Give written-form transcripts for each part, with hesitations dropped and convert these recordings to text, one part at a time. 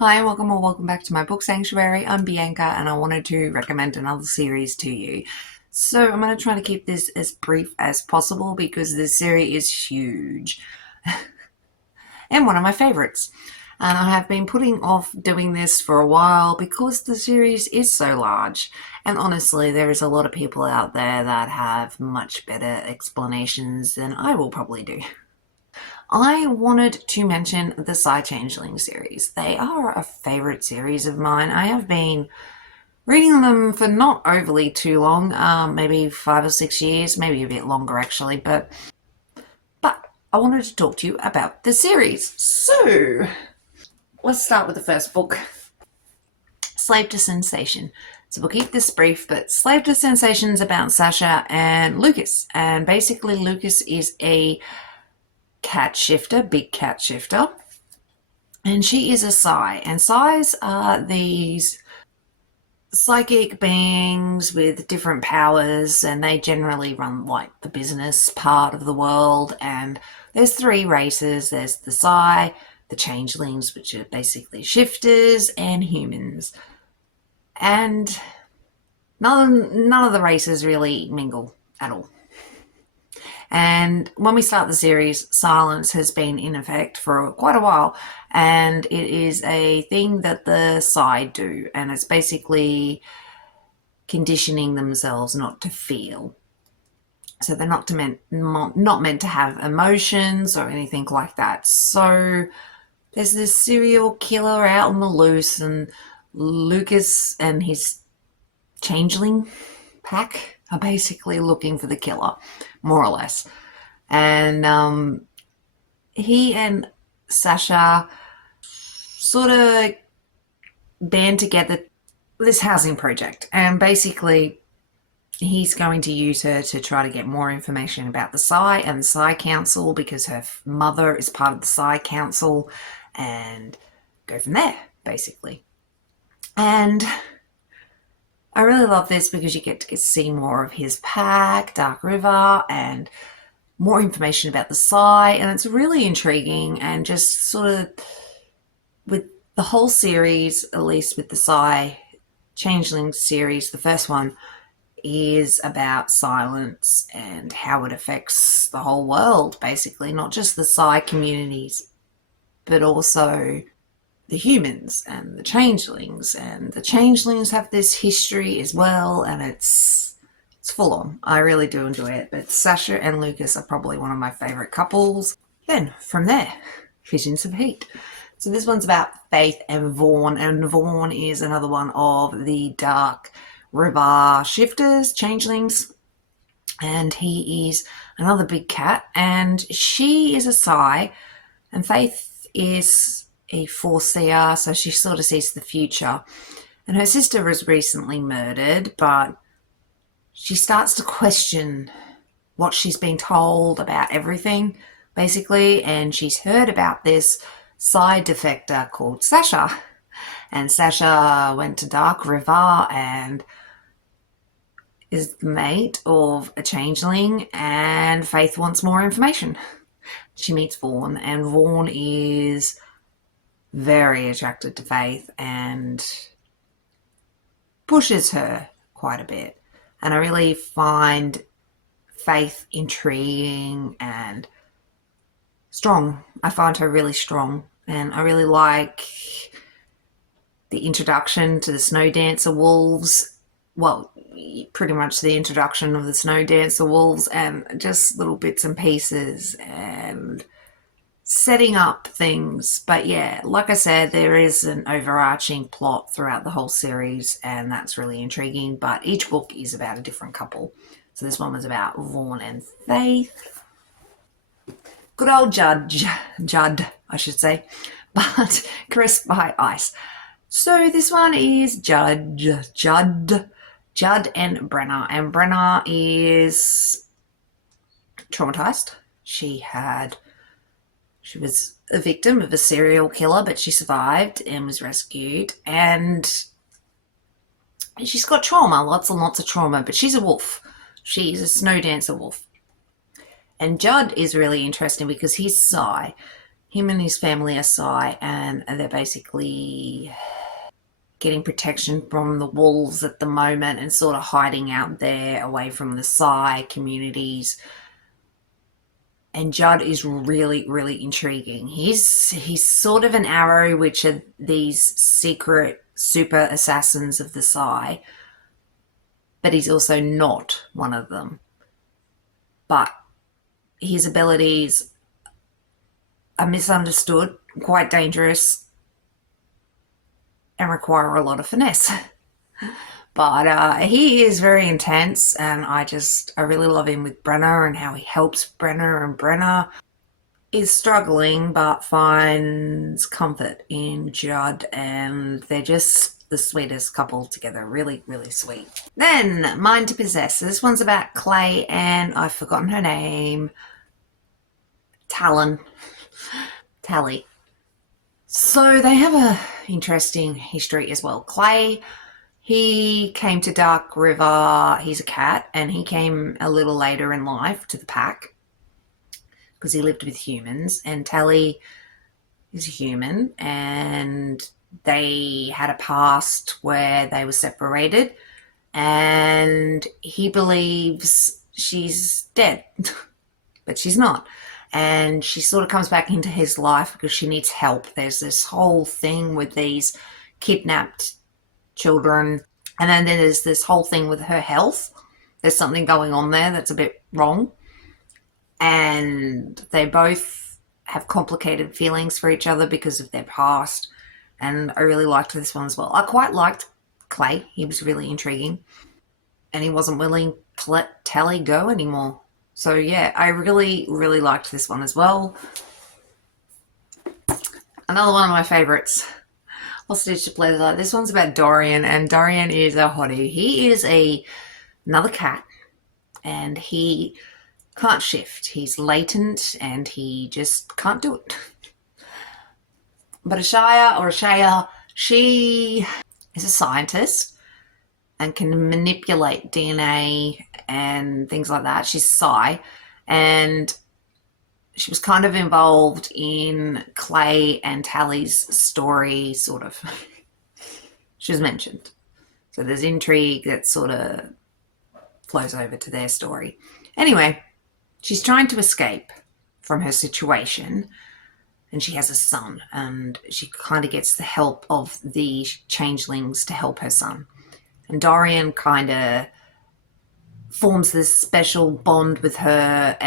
Hi, and welcome back to my book sanctuary. I'm Bianca, and I wanted to recommend another series to you. So I'm going to try to keep this as brief as possible because this series is huge and one of my favorites. And I have been putting off doing this for a while because the series is so large. And honestly, there is a lot of people out there that have much better explanations than I will probably do. I wanted to mention the Psy-Changeling series. They are a favourite series of mine. I have been reading them for not overly too long, maybe 5 or 6 years, maybe a bit longer actually, but I wanted to talk to you about the series. So let's start with the first book, Slave to Sensation. So we'll keep this brief, but Slave to Sensation is about Sasha and Lucas. And basically Lucas is a cat shifter, big cat shifter, and she is a Psy. And Psys are these psychic beings with different powers, and they generally run like the business part of the world. And there's three races. There's the Psy, the Changelings, which are basically shifters, and humans. And none of the races really mingle at all. And when we start the series, silence has been in effect for quite a while, and it is a thing that the Psy do, and it's basically conditioning themselves not to feel. So they're not meant to have emotions or anything like that. So there's this serial killer out on the loose, and Lucas and his changeling pack are basically looking for the killer, more or less. And he and Sasha sort of band together this housing project, and basically he's going to use her to try to get more information about the Psy and the Psy Council, because her mother is part of the Psy Council, and go from there, basically. And I really love this because you get to see more of his pack, Dark River, and more information about the Psy, and it's really intriguing. And just sort of with the whole series, at least with the Psy Changeling series, the first one is about silence and how it affects the whole world, basically, not just the Psy communities, but also the humans and the changelings. And the changelings have this history as well, and it's full on. I really do enjoy it. But Sasha and Lucas are probably one of my favourite couples. Then from there, Visions of Heat. So this one's about Faith and Vaughn is another one of the Dark River shifters, changelings, and he is another big cat, and she is a Psy, and Faith is a foreseer, so she sort of sees the future. And her sister was recently murdered, but she starts to question what she's been told about everything, basically, and she's heard about this Psy defector called Sasha. And Sasha went to Dark River and is the mate of a changeling, and Faith wants more information. She meets Vaughn, and Vaughn is very attracted to Faith and pushes her quite a bit. And I really find Faith intriguing and strong. I find her really strong, and I really like the introduction to the Snow Dancer wolves. Well, pretty much the introduction of the Snow Dancer wolves, and just little bits and pieces and setting up things. But yeah, like I said, there is an overarching plot throughout the whole series, and that's really intriguing. But each book is about a different couple. So this one was about Vaughn and Faith. Good old Judd, I should say, but caressed by ice. So this one is Judd and Brenna, and Brenna is traumatized. She was a victim of a serial killer, but she survived and was rescued, and she's got trauma, lots and lots of trauma, but she's a wolf. She's a snow dancer wolf. And Judd is really interesting because he's Psy, him and his family are Psy, and they're basically getting protection from the wolves at the moment and sort of hiding out there away from the Psy communities. And Judd is really, really intriguing. He's sort of an arrow, which are these secret super assassins of the Psy, but he's also not one of them. But his abilities are misunderstood, quite dangerous, and require a lot of finesse. But he is very intense, and I really love him with Brenna and how he helps Brenna, and Brenna is struggling but finds comfort in Judd, and they're just the sweetest couple together. Really, really sweet. Then, Mind to Possess. This one's about Clay, and I've forgotten her name. Tally. So they have a interesting history as well. Clay, he came to Dark River. He's a cat, and he came a little later in life to the pack because he lived with humans. And Tally is a human, and they had a past where they were separated, and he believes she's dead, but she's not. And she sort of comes back into his life because she needs help. There's this whole thing with these kidnapped children, and then there's this whole thing with her health. There's something going on there that's a bit wrong, and they both have complicated feelings for each other because of their past. And I really liked this one as well. I quite liked Clay. He was really intriguing, and he wasn't willing to let Tally go anymore. So yeah, I really, really liked this one as well. Another one of my favourites, Hostage to Pleasure. This one's about Dorian, and Dorian is a hottie. He is another cat, and he can't shift. He's latent, and he just can't do it. But Ashaya, she is a scientist and can manipulate DNA and things like that. She's Psy, and she was kind of involved in Clay and Tally's story, sort of. She was mentioned. So there's intrigue that sort of flows over to their story. Anyway, she's trying to escape from her situation, and she has a son, and she kind of gets the help of the changelings to help her son. And Dorian kind of forms this special bond with her,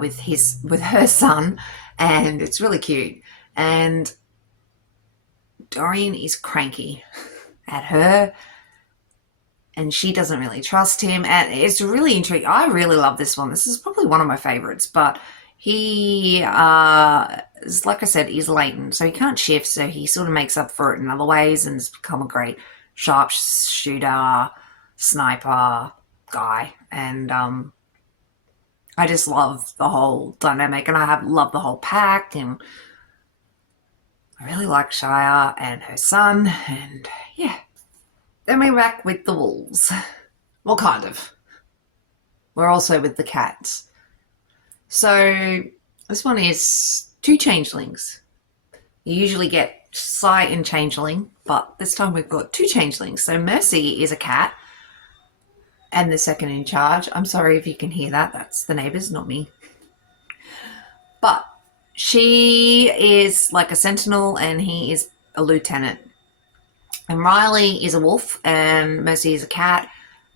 with her son, and it's really cute. And Dorian is cranky at her, and she doesn't really trust him. And it's really intriguing. I really love this one. This is probably one of my favorites. But he, like I said, is latent, so he can't shift. So he sort of makes up for it in other ways, and has become a great sharpshooter, sniper guy. And I just love the whole dynamic, and I love the whole pack, and I really like Shia and her son. And yeah, then we're back with the wolves. Well, kind of. We're also with the cats. So this one is 2 changelings. You usually get Psy and Changeling, but this time we've got 2 changelings. So Mercy is a cat, and the second in charge. I'm sorry if you can hear that. That's the neighbours, not me. But she is like a sentinel, and he is a lieutenant. And Riley is a wolf, and Mercy is a cat,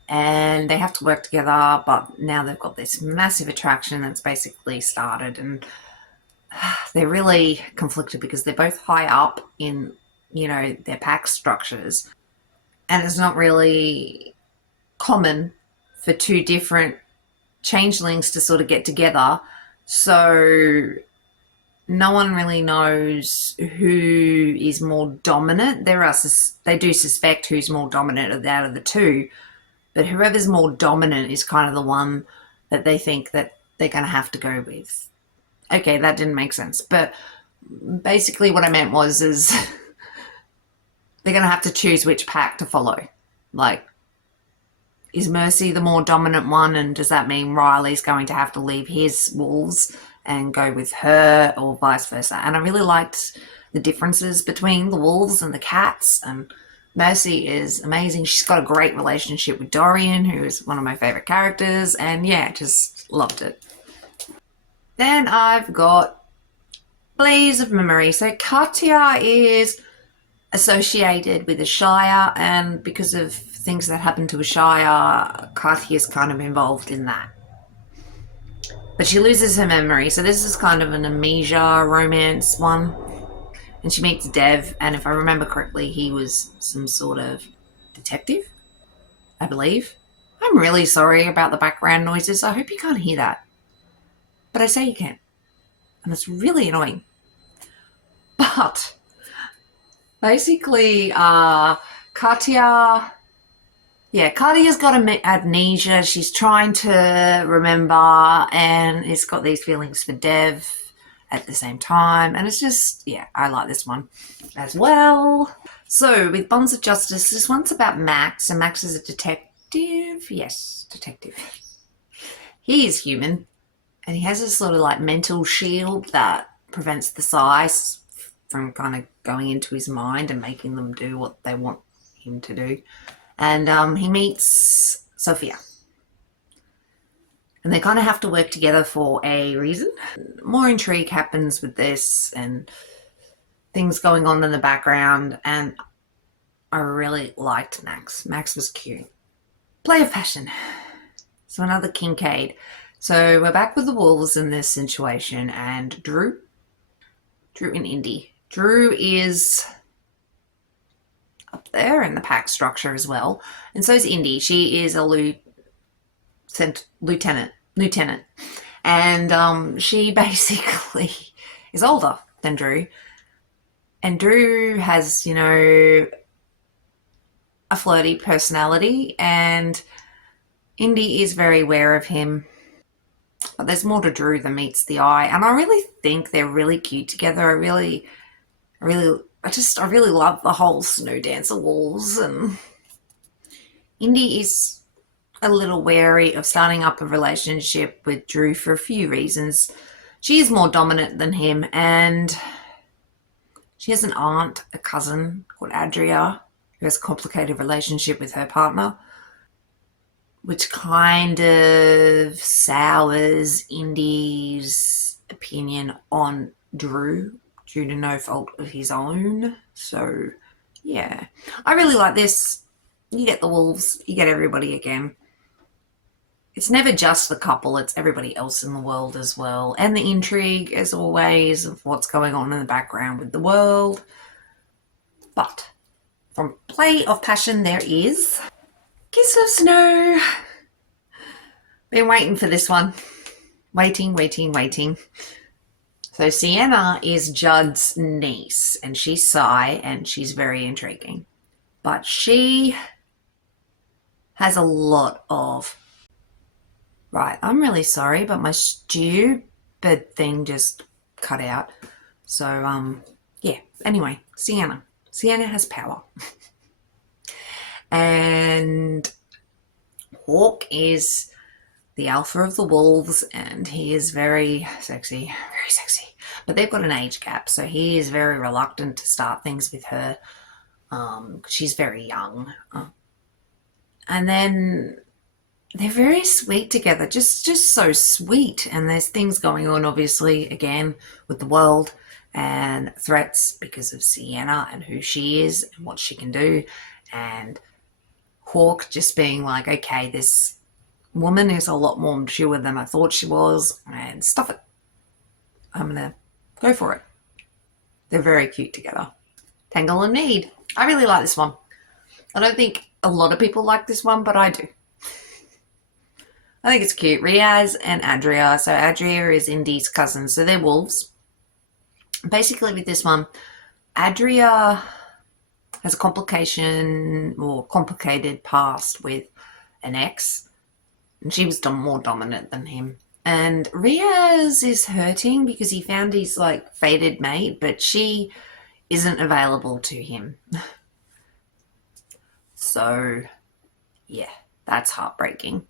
and they have to work together, but now they've got this massive attraction that's basically started, and they're really conflicted because they're both high up in, their pack structures, and it's not really common for 2 different changelings to sort of get together. So no one really knows who is more dominant. They do suspect who's more dominant out of the 2, but whoever's more dominant is kind of the one that they think that they're going to have to go with. Okay, that didn't make sense, but basically what I meant is they're going to have to choose which pack to follow. Like, is Mercy the more dominant one, and does that mean Riley's going to have to leave his wolves and go with her, or vice versa? And I really liked the differences between the wolves and the cats, and Mercy is amazing. She's got a great relationship with Dorian, who is one of my favourite characters, and yeah, just loved it. Then I've got Blaze of Memory. So Katya is associated with the Shire, and because of things that happen to a Shire, Katya is kind of involved in that. But she loses her memory, so this is kind of an amnesia romance one. And she meets Dev, and if I remember correctly, he was some sort of detective, I believe. I'm really sorry about the background noises. I hope you can't hear that. But I say you can. And it's really annoying. But basically, Katya's got amnesia. She's trying to remember, and it's got these feelings for Dev at the same time. And it's just, yeah, I like this one as well. So with Bonds of Justice, this one's about Max, and Max is a detective. Yes, detective. He is human, and he has this sort of like mental shield that prevents the Psys from kind of going into his mind and making them do what they want him to do. And he meets Sophia. And they kind of have to work together for a reason. More intrigue happens with this and things going on in the background. And I really liked Max. Max was cute. Play of Passion. So another Kincaid. So we're back with the wolves in this situation, and Drew and Indy. Drew is up there in the pack structure as well, and so is Indy. She is a lieutenant, and she basically is older than Drew, and Drew has, you know, a flirty personality, and Indy is very aware of him. But there's more to Drew than meets the eye, and I really think they're really cute together. I really love the whole Snow Dancer Wolves, and Indy is a little wary of starting up a relationship with Drew for a few reasons. She is more dominant than him, and she has an aunt, a cousin called Adria, who has a complicated relationship with her partner, which kind of sours Indy's opinion on Drew due to no fault of his own. So, yeah. I really like this. You get the wolves, you get everybody again. It's never just the couple, it's everybody else in the world as well. And the intrigue, as always, of what's going on in the background with the world. But from Play of Passion, there is Kiss of Snow. Been waiting for this one. Waiting. So Sienna is Judd's niece, and she's Psy, and she's very intriguing. But she has a lot of... Right, I'm really sorry, but my stupid thing just cut out. So, yeah. Anyway, Sienna. Sienna has power. And Hawk is the alpha of the wolves, and he is very sexy. But they've got an age gap, so he is very reluctant to start things with her. She's very young. And then they're very sweet together, just so sweet. And there's things going on, obviously, again, with the world and threats because of Sienna and who she is and what she can do. And Hawk just being like, okay, this woman is a lot more mature than I thought she was, and stuff it. I'm going to go for it. They're very cute together. Tangle and Need. I really like this one. I don't think a lot of people like this one, but I do. I think it's cute. Riaz and Adria. So Adria is Indy's cousin. So they're wolves. Basically with this one, Adria has a complicated past with an ex. And she was more dominant than him. And Riaz is hurting because he found his like fated mate, but she isn't available to him. So, yeah, That's heartbreaking.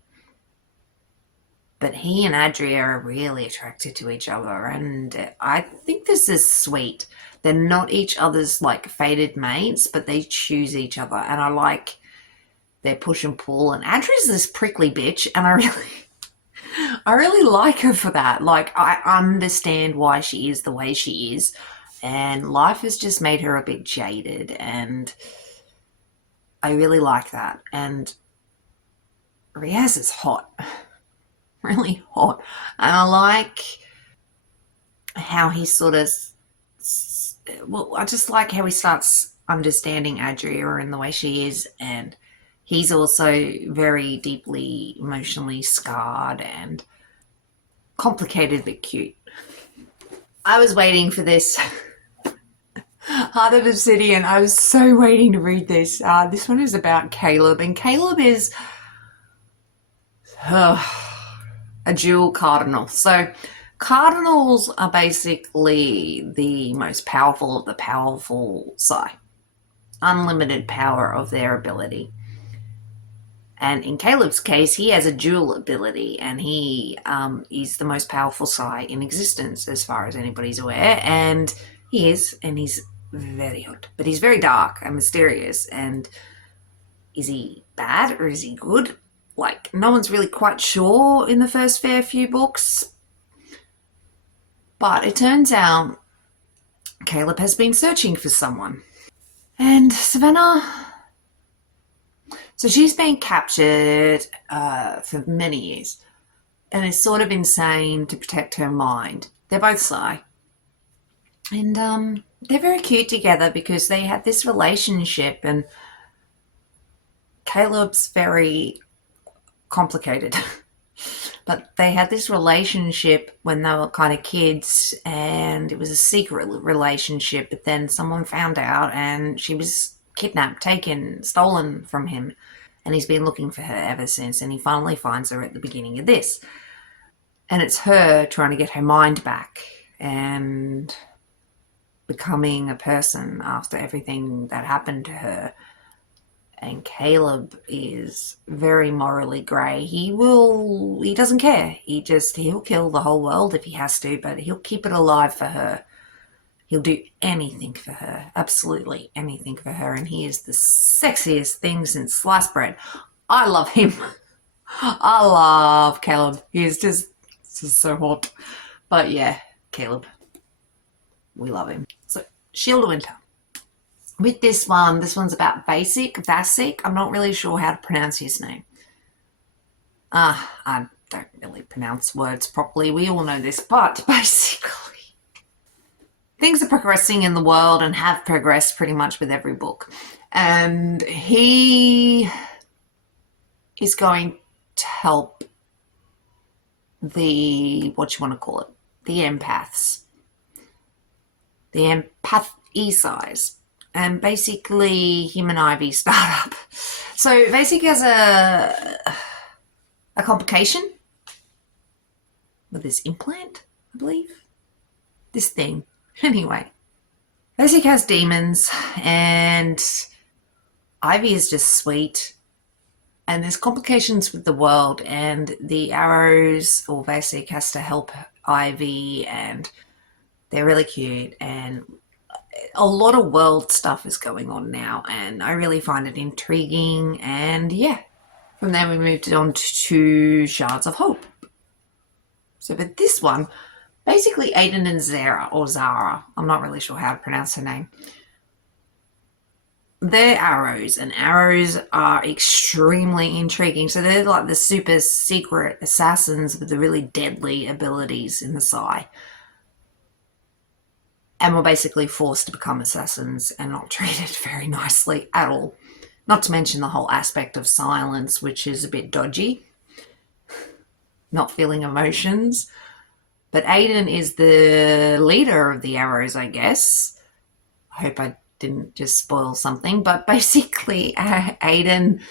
But he and Adria are really attracted to each other, and I think this is sweet. They're not each other's like fated mates, but they choose each other, and I like their push and pull. And Adria's this prickly bitch, and I really like her for that. Like, I understand why she is the way she is, and life has just made her a bit jaded, and I really like that. And Riaz is hot, really hot, and I like how he sort of, well, I just like how he starts understanding Adria in the way she is, and he's also very deeply emotionally scarred and complicated but cute. I was waiting for this. Heart of Obsidian. I was so waiting to read this. This one is about Caleb, and Caleb is a dual cardinal. So, cardinals are basically the most powerful of the powerful Psy. Unlimited power of their ability. And in Caleb's case, he has a dual ability, and he is the most powerful Psy in existence, as far as anybody's aware. And he's very hot, but he's very dark and mysterious. And is he bad or is he good? Like, no one's really quite sure in the first fair few books. But it turns out Caleb has been searching for someone. And Savannah, so she's been captured for many years, and is sort of insane to protect her mind. They're both Psy. And they're very cute together because they had this relationship, and Caleb's very complicated. But they had this relationship when they were kind of kids, and it was a secret relationship, but then someone found out and she was kidnapped, taken, stolen from him, and he's been looking for her ever since, and he finally finds her at the beginning of this. And it's her trying to get her mind back and becoming a person after everything that happened to her. And Caleb is very morally grey. He doesn't care. He'll kill the whole world if he has to, but he'll keep it alive for her. He'll do anything for her, absolutely anything for her, and he is the sexiest thing since sliced bread. I love him. I love Caleb. He's just so hot. But yeah, Caleb. We love him. So, Shield of Winter. With this one's about Vasic. I'm not really sure how to pronounce his name. I don't really pronounce words properly. We all know this, but basically, things are progressing in the world and have progressed pretty much with every book. And he is going to help the empaths. The empath E-size. And basically, him and Ivy start up. So Vasic has a complication with his implant, I believe. This thing. Anyway, Vasic has demons, and Ivy is just sweet. And there's complications with the world, and the arrows, or Vasic has to help Ivy, and they're really cute, and a lot of world stuff is going on now, and I really find it intriguing. And yeah, from there we moved on to Shards of Hope. So with this one, basically Aiden and Zara, I'm not really sure how to pronounce her name. They're arrows, and arrows are extremely intriguing. So they're like the super secret assassins with the really deadly abilities in the Psy. And were basically forced to become assassins and not treated very nicely at all. Not to mention the whole aspect of silence, which is a bit dodgy. Not feeling emotions. But Aiden is the leader of the arrows, I guess. I hope I didn't just spoil something. But basically, Aiden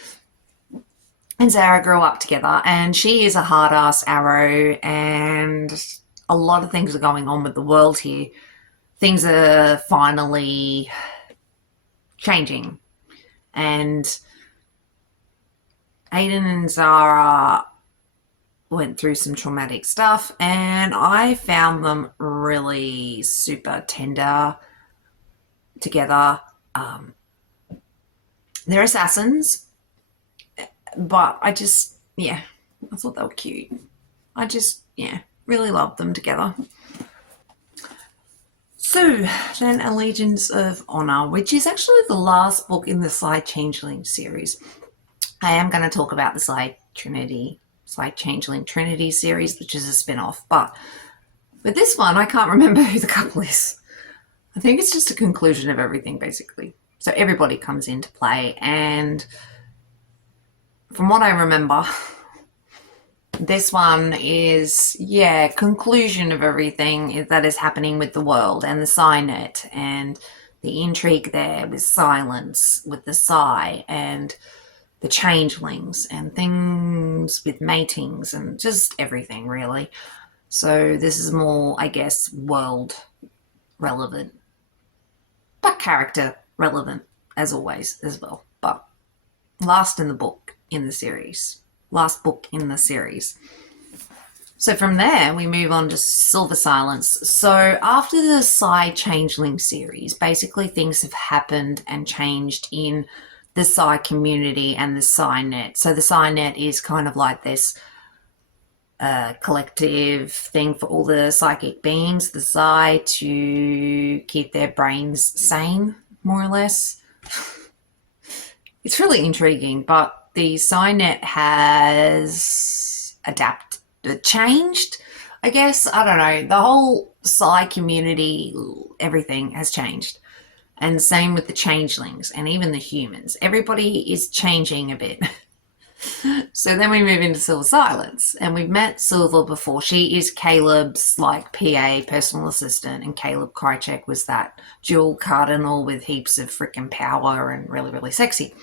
and Zara grow up together, and she is a hard-ass arrow, and a lot of things are going on with the world here. Things are finally changing, and Aiden and Zara went through some traumatic stuff, and I found them really super tender together. They're assassins, but yeah, I thought they were cute. Yeah, really loved them together. So then, A Legions of Honor, which is actually the last book in the Psy-Changeling series. I am going to talk about the Psy-Changeling Trinity series, which is a spin-off, but with this one, I can't remember who the couple is. I think it's just a conclusion of everything, basically. So everybody comes into play, and from what I remember, this one is, yeah, conclusion of everything that is happening with the world and the Psy-Net and the intrigue there with Silence, with the Psy, and the changelings and things with matings and just everything, really. So this is more, I guess, world relevant, but character relevant as always as well. But last book in the series. So from there, we move on to Silver Silence. So after the Psy-Changeling series, basically things have happened and changed in the Psy community and the Psy-Net. So the Psy-Net is kind of like this collective thing for all the psychic beings, the Psy, to keep their brains sane, more or less. It's really intriguing, but the Psy-Net has changed, I guess. I don't know. The whole Psy community, everything has changed. And same with the changelings and even the humans. Everybody is changing a bit. So then we move into Silver Silence, and we've met Silver before. She is Caleb's PA, personal assistant, and Caleb Krychek was that dual cardinal with heaps of freaking power and really, really sexy.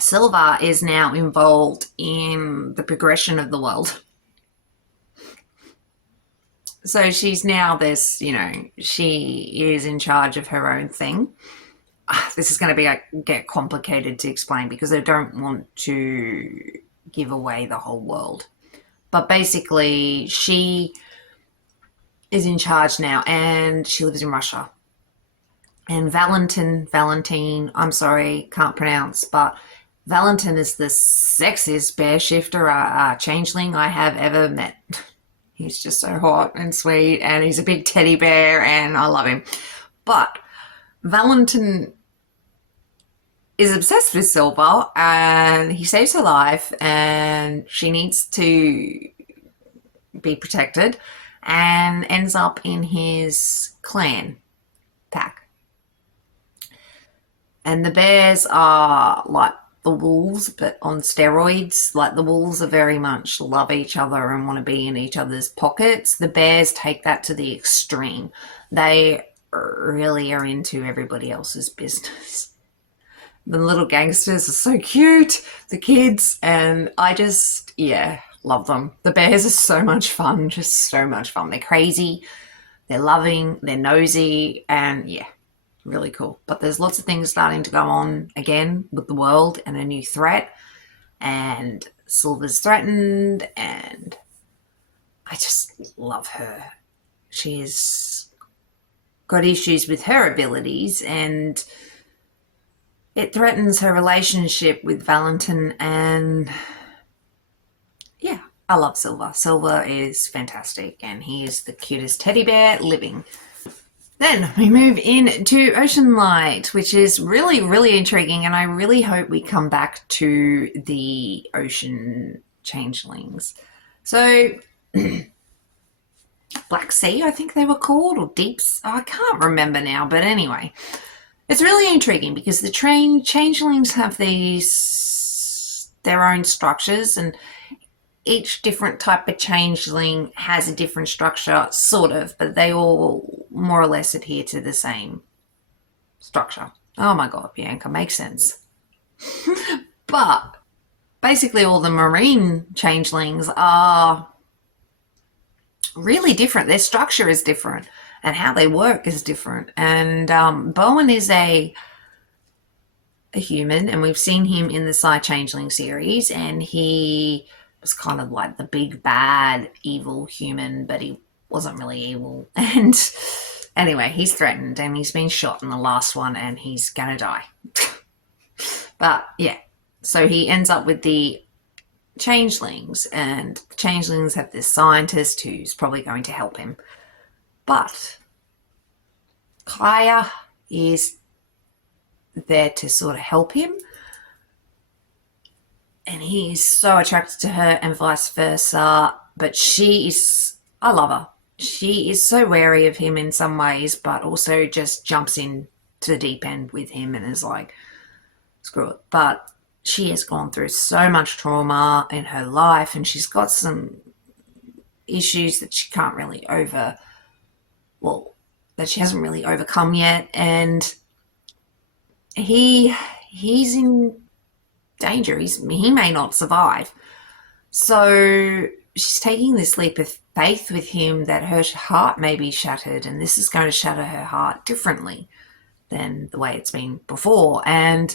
Silver is now involved in the progression of the world. So she's now she is in charge of her own thing. This is going to get complicated to explain because I don't want to give away the whole world. But basically, she is in charge now, and she lives in Russia. And Valentine, I'm sorry, can't pronounce, but Valentine is the sexiest bear shifter changeling I have ever met. He's just so hot and sweet, and he's a big teddy bear, and I love him. But Valentine is obsessed with Silver, and he saves her life, and she needs to be protected, and ends up in his clan pack. And the bears are like the wolves, but on steroids. Like, the wolves are very much love each other and want to be in each other's pockets. The bears take that to the extreme. They really are into everybody else's business. The little gangsters are so cute, the kids, and I just, yeah, love them. The bears are so much fun, just so much fun. They're crazy, they're loving, they're nosy, and yeah, really cool. But there's lots of things starting to go on again with the world and a new threat, and Silver's threatened, and I just love her. She's got issues with her abilities, and it threatens her relationship with Valentine, and yeah, I love Silver. Silver is fantastic, and he is the cutest teddy bear living. Then we move into Ocean Light, which is really, really intriguing, and I really hope we come back to the Ocean Changelings. So, Black Sea, I think they were called, or Deeps. I can't remember now, but anyway. It's really intriguing because the changelings have their own structures, and each different type of changeling has a different structure, sort of, but they all more or less adhere to the same structure. Oh my God, Bianca, makes sense. But basically all the marine changelings are really different. Their structure is different, and how they work is different. And Bowen is a a human, and we've seen him in the Psy-Changeling series, and he was kind of like the big bad evil human, but he wasn't really evil. And anyway, he's threatened and he's been shot in the last one and he's gonna die. But yeah, so he ends up with the changelings, and the changelings have this scientist who's probably going to help him. But Kaya is there to sort of help him, and he's so attracted to her and vice versa. But she is, I love her. She is so wary of him in some ways, but also just jumps in to the deep end with him and is like, screw it. But she has gone through so much trauma in her life, and she's got some issues that she can't really that she hasn't really overcome yet. And he's in danger. He may not survive. So she's taking this leap of faith with him that her heart may be shattered, and this is going to shatter her heart differently than the way it's been before. And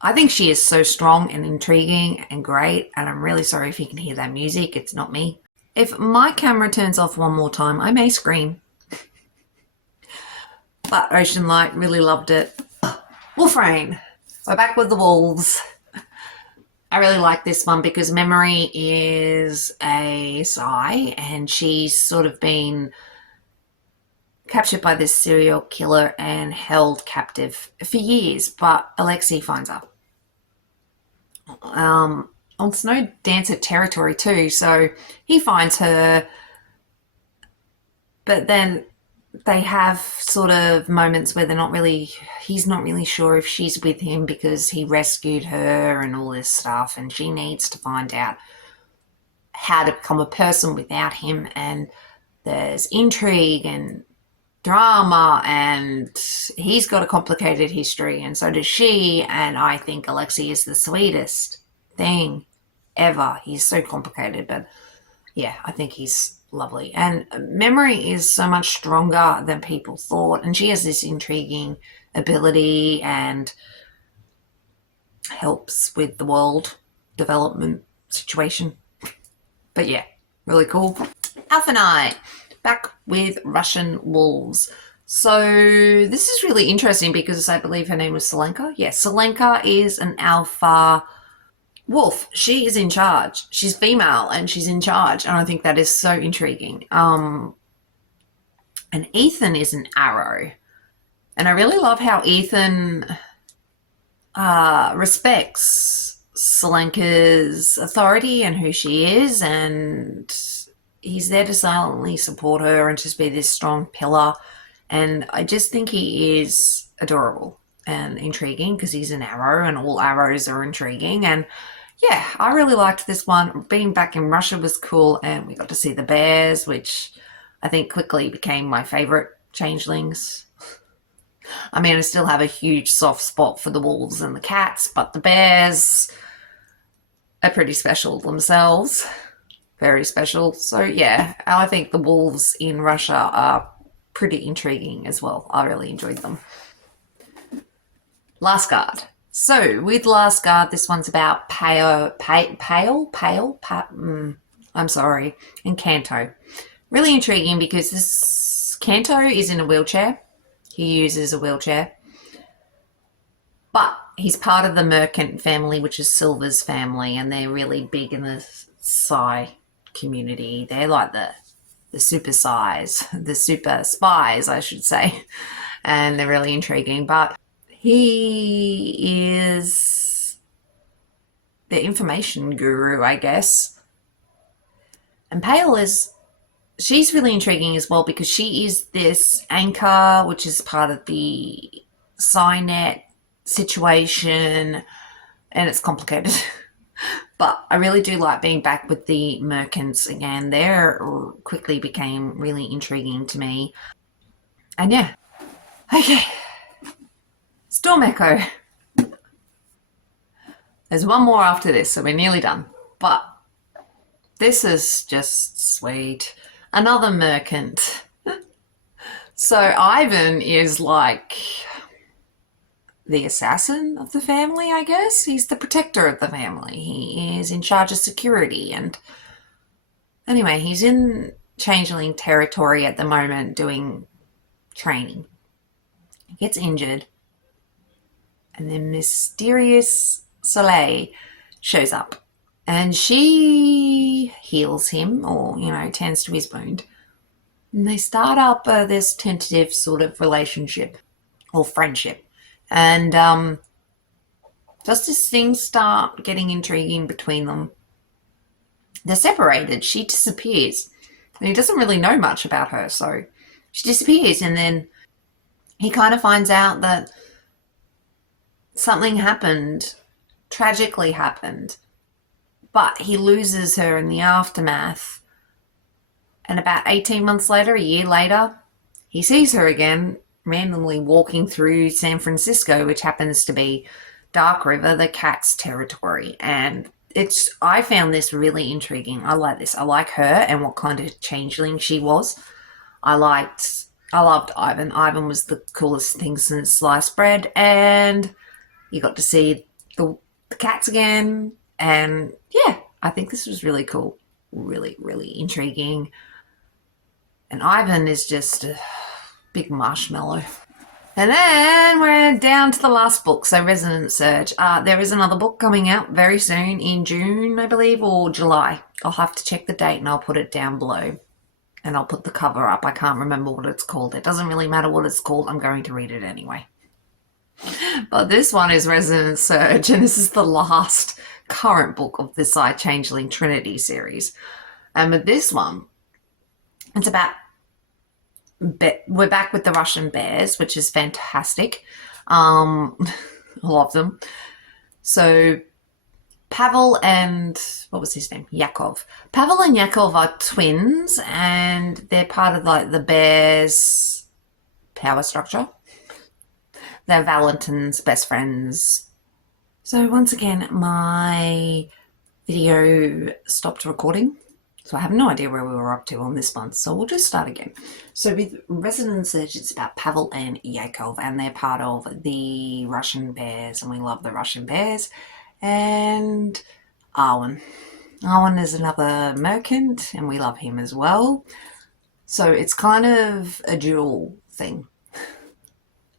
I think she is so strong and intriguing and great, and I'm really sorry if you can hear that music. It's not me. If my camera turns off one more time, I may scream. But Ocean Light, really loved it. Wolfrain. We're back with the wolves. I really like this one because Memory is a Psy, and she's sort of been captured by this serial killer and held captive for years, but Alexei finds her. On Snow Dancer territory too, so he finds her, but then they have sort of moments where he's not really sure if she's with him because he rescued her and all this stuff, and she needs to find out how to become a person without him. And there's intrigue and drama, and he's got a complicated history, and so does she. And I think Alexei is the sweetest thing ever. He's so complicated, but yeah, I think he's lovely. And Memory is so much stronger than people thought, and she has this intriguing ability and helps with the world development situation. But yeah, really cool. Alpha Knight, back with Russian wolves. So this is really interesting because I believe her name was Selenka. Yes, Selenka is an alpha wolf. She is in charge. She's female and she's in charge, and I think that is so intriguing. And Ethan is an arrow, and I really love how Ethan respects Selenka's authority and who she is, and he's there to silently support her and just be this strong pillar. And I just think he is adorable and intriguing because he's an arrow, and all arrows are intriguing. And yeah, I really liked this one. Being back in Russia was cool, and we got to see the bears, which I think quickly became my favorite changelings. I mean, I still have a huge soft spot for the wolves and the cats, but the bears are pretty special themselves. Very special. So yeah, I think the wolves in Russia are pretty intriguing as well. I really enjoyed them. Last Guard. So with Last Guard, this one's about Pale, I'm sorry, and Kanto. Really intriguing because this Kanto is in a wheelchair. He uses a wheelchair. But he's part of the Merchant family, which is Silver's family, and they're really big in the Psy community. They're like the super Psys, the super spies, I should say. And they're really intriguing. But he is the information guru, I guess. And Pale she's really intriguing as well because she is this anchor, which is part of the Psynet situation, and it's complicated. But I really do like being back with the Merchants again. They quickly became really intriguing to me. And yeah. Okay. Storm Echo. There's one more after this, so we're nearly done. But this is just sweet. Another Merchant. So Ivan is like the assassin of the family, I guess. He's the protector of the family. He is in charge of security. And anyway, he's in Changeling territory at the moment doing training. He gets injured. And then mysterious Soleil shows up. And she heals him, or, tends to his wound. And they start up this tentative sort of relationship or friendship. And just as things start getting intriguing between them, they're separated. She disappears. And he doesn't really know much about her, so she disappears. And then he kind of finds out that something happened, tragically happened, but he loses her in the aftermath. And about 18 months later, a year later, he sees her again, randomly walking through San Francisco, which happens to be Dark River, the cat's territory. And I found this really intriguing. I like this. I like her and what kind of changeling she was. I loved Ivan. Ivan was the coolest thing since sliced bread, and you got to see the cats again. And yeah, I think this was really cool. Really, really intriguing. And Ivan is just a big marshmallow. And then we're down to the last book, so Resonance Surge. There is another book coming out very soon in June, I believe, or July. I'll have to check the date and I'll put it down below. And I'll put the cover up. I can't remember what it's called. It doesn't really matter what it's called. I'm going to read it anyway. But this one is Resonance Surge, and this is the last current book of the Psy-Changeling Trinity series. And with this one, it's about... we're back with the Russian bears, which is fantastic. I love them. So Pavel and, what was his name? Yakov. Pavel and Yakov are twins, and they're part of like the bears' power structure. They're Valentin's best friends. So once again, my video stopped recording. So I have no idea where we were up to on this one. So we'll just start again. So with Resonance Surge, it's about Pavel and Yakov, and they're part of the Russian bears, and we love the Russian bears. And Arwen. Arwen is another merchant, and we love him as well. So it's kind of a dual thing.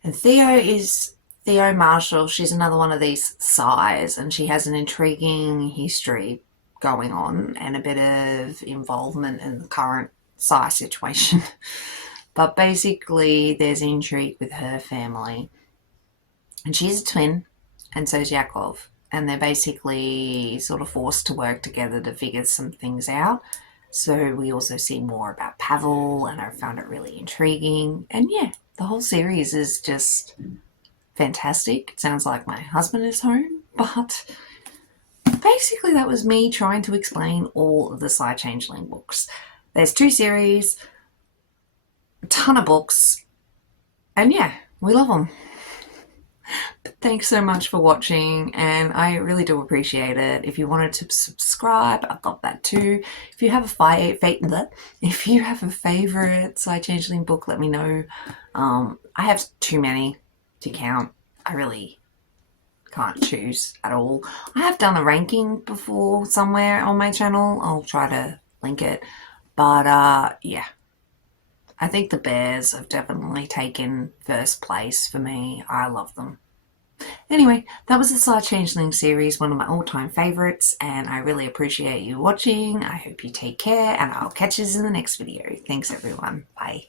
And Theo is Theo Marshall. She's another one of these Psys, and she has an intriguing history going on and a bit of involvement in the current Psy situation. But basically there's intrigue with her family. And she's a twin, and so is Yakov. And they're basically sort of forced to work together to figure some things out. So we also see more about Pavel, and I found it really intriguing. And yeah, the whole series is just fantastic. It sounds like my husband is home, but basically that was me trying to explain all of the Psy-Changeling books. There's 2 series, a ton of books, and yeah, we love them. But thanks so much for watching, and I really do appreciate it. If you wanted to subscribe, I've got that too. If you have a favorite Psy-Changeling book, let me know. I have too many to count. I really can't choose at all. I have done a ranking before somewhere on my channel. I'll try to link it. But yeah, I think the bears have definitely taken first place for me. I love them. Anyway, that was the Psy-Changeling series, one of my all-time favourites, and I really appreciate you watching. I hope you take care, and I'll catch you in the next video. Thanks everyone. Bye.